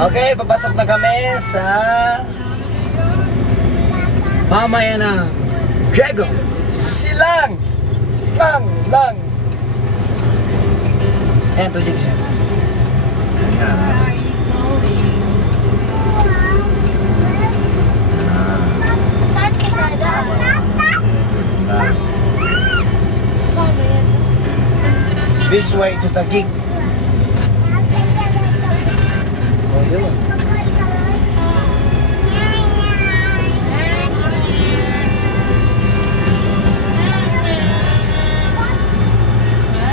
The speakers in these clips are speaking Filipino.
Okay, papasok na kami sa mamaya ng Dragon Silang lang. Ayan, tujik yan. This way to Taguig. Oh, yun.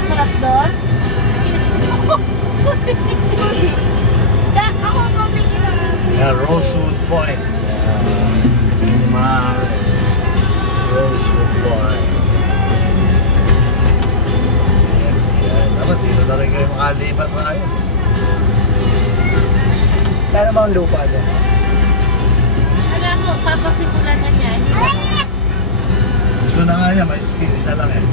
Sarap doon? Yeah, Rosewood Point. Rosewood Point. Yes, yan. Dapat dito na rin kayo makalipat na kayo. Kaya naman ang lupa doon. Alam mo, papasimulan na niya. Gusto na nga niya, may skin. Isa lang eh.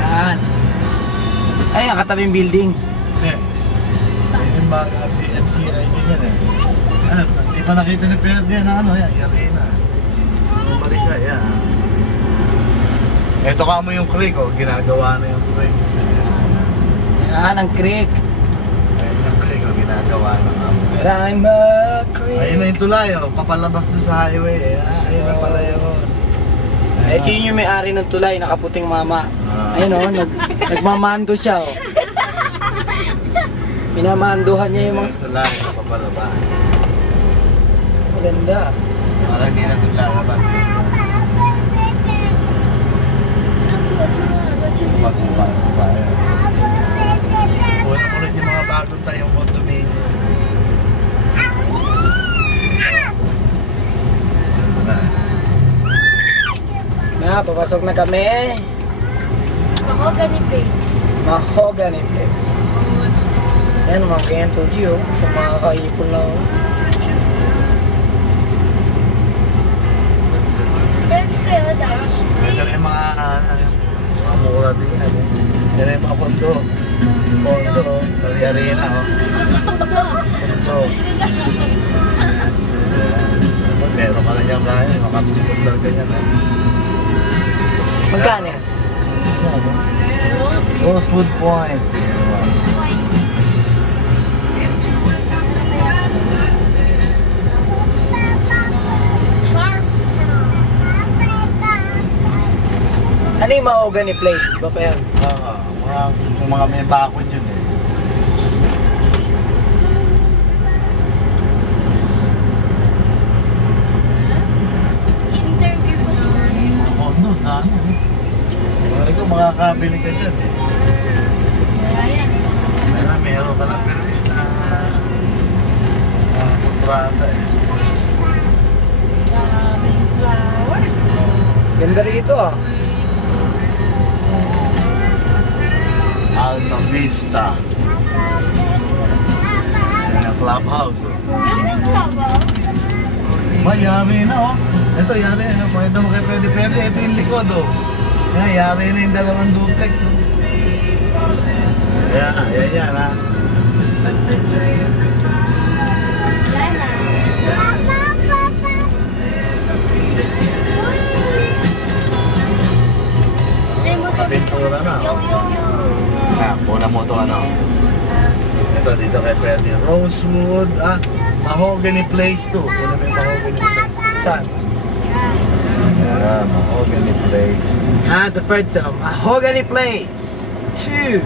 Yan. Ay, ang katabing building. Hindi. Yung mga DMCI din yan eh. Ano, hindi pa nakita ni Pedro yan na ano, yan, Yarena. Bumalik siya, yan. Ito ka mo yung creek, oh, ginagawa na yung creek. Yan, ang creek. Ayun yung creek, oh, ginagawa na nga. I'm a creek. Ayun na yung tulay, oh, papalabas doon sa highway. Ayun na pala yun. Eh, yun yung may-ari ng tulay, nakaputing mama. Ayun o, nagmamando siya o. Minamanduhan niya yung mga... Tulay, papalabas. Maganda. Para hindi na tulay labas. Ulit yung mga bagong tayong condominium. Na, papasok na kami. Mahogany face. Mahogany place. Yan, mga ganyan to Gio. Kung makakaipon lang. Friends kayo, Dash. Yan yung mga mura din yan. Yan yung mga pondo. Pondo, Arena, oh. Pondo. Meron ka na niyang kaya, makapisikot lang ganyan, eh. Magkano yan? Rosewood Point. Ano yung mahogany place? Ba pa yan? Mga may bakod yun eh. Interview ko na. Condos na ano eh. Marami ko makakabili ka dyan eh. Ayan. Meron ka ng permis na kontrata eh. Daming flowers. Ganda rito ah. Alta Vista. Yan ang clubhouse oh. Daming flowers. Yari na oh. Ito yari na. Pwede mo kayo pwede. Ito yung likod oh. Yan, yari na yung dalawang duplex oh. Yan ha. Yan na. Pintura na oh. Puna mo ito ano. Ito dito kay Pwede. Rosewood, Mahogany Place to. Puna mo yung Mahogany Place. Saan? Yeah, Mahogany Place. The first one. Mahogany place. 2.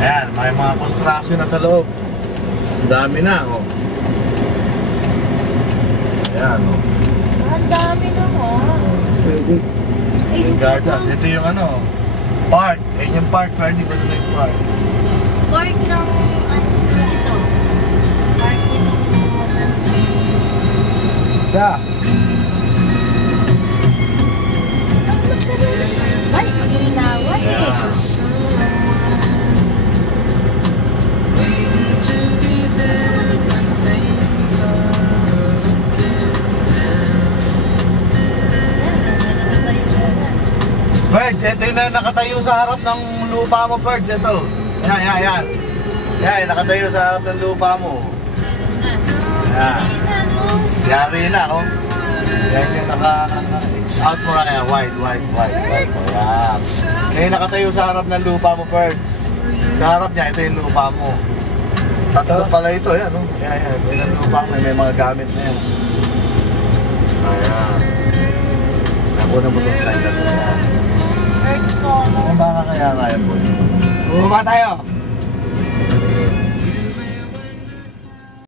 Ayan, may mga construction na sa loob. Ang dami na oh. Ayan oh. Ang dami naman. Yung gardas. Ito yung ano, park. Ayun yung park. Pwede ko na yung park. Park ng ano ito. Park ng Da. ay, ginawan eh. ito yung nakatayo sa harap ng lupa mo, Perds. Ito. Yan. Yan, nakatayo sa harap ng lupa mo. Yan. Yari na, oh. Yan yung out mo na yan. White. Yan. Yan nakatayo sa harap ng lupa mo, Perds. Sa harap niya, ito yung lupa mo. Tatlo pala ito, yan, oh. Yan. Yan ang lupa mo. May mga gamit na yan. Ayan. Nakuha mo itong slide na ito. Earth ko. Kung baka kaya nga yan, boy. Bumaba tayo.